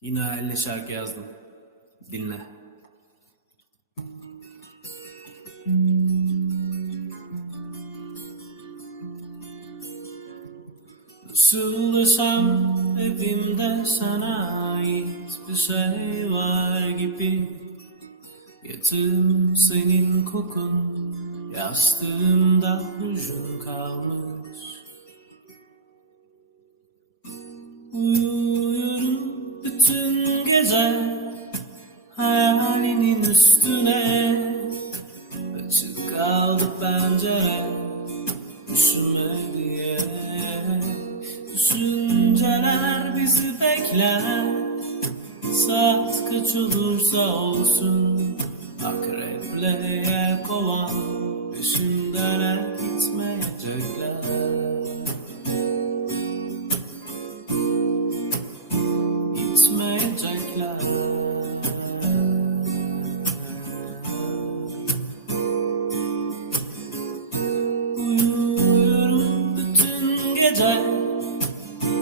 Yine hayalle şarkı yazdım. Dinle. Nasıl desem evimde sana ait bir şey var gibi Yatağım senin kokun Yastığımda hüzün kalmış gece Hayalinin üstüne. Açık kaldı pencere Üşüme diye. Düşünceler bizi bekler. Saat kaç olursa olsun Akreple kovan Peşimdeler gece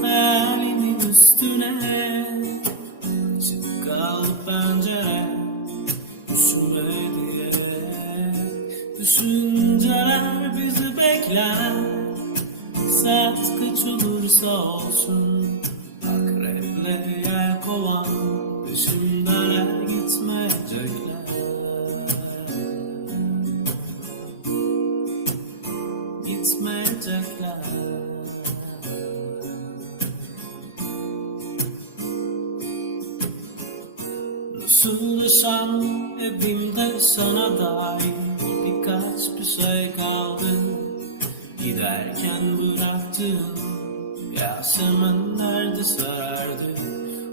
Hayalimin üstüne Açık kaldı pencere Üşüme diye Düşünceler bizi bekler Saat kaç olursa olsun Akreple yer kovan Peşimdeler gitmeyecekler Gitmeyecekler Desem evimde sana dair birkaç bir şey kaldı. Giderken bıraktığım Yasemen nerede sarardı?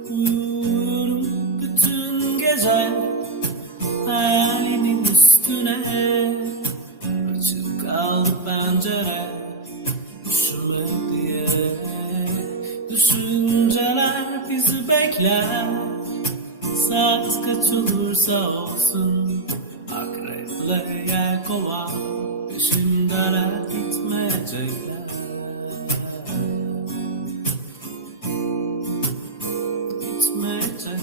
Uyuyorum bütün gece Hayalinin üstüne. Açık kaldı pencere Üşüme diye. Düşünceler bizi bekler Saat kaç olursa olsun Akreple yer kovan Peşimdeler gitmeyecekler Gitmeyecekler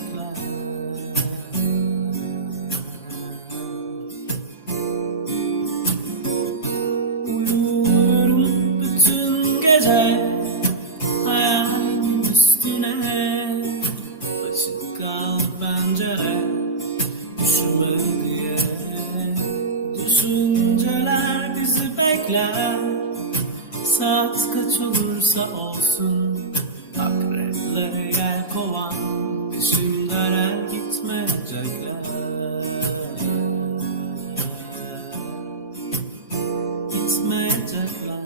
düşünceler Düşünme diye. Düşünceler bizi bekler. Saat kaç olursa olsun Akreplere gel kovan Peşimdeler gitmeyecekler. Gitmeyecekler.